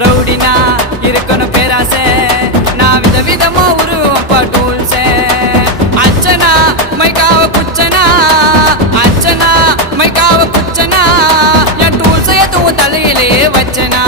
ரவுடினா இருக்கணும் பேராசை நான் விதவிதமா உருவப்பா டூல்ஸே அச்சனா மைக்காவ குச்சனா அச்சனா மைக்காவ குச்சனா என் டூல்ஸை எதுவும் தலையிலே வச்சனா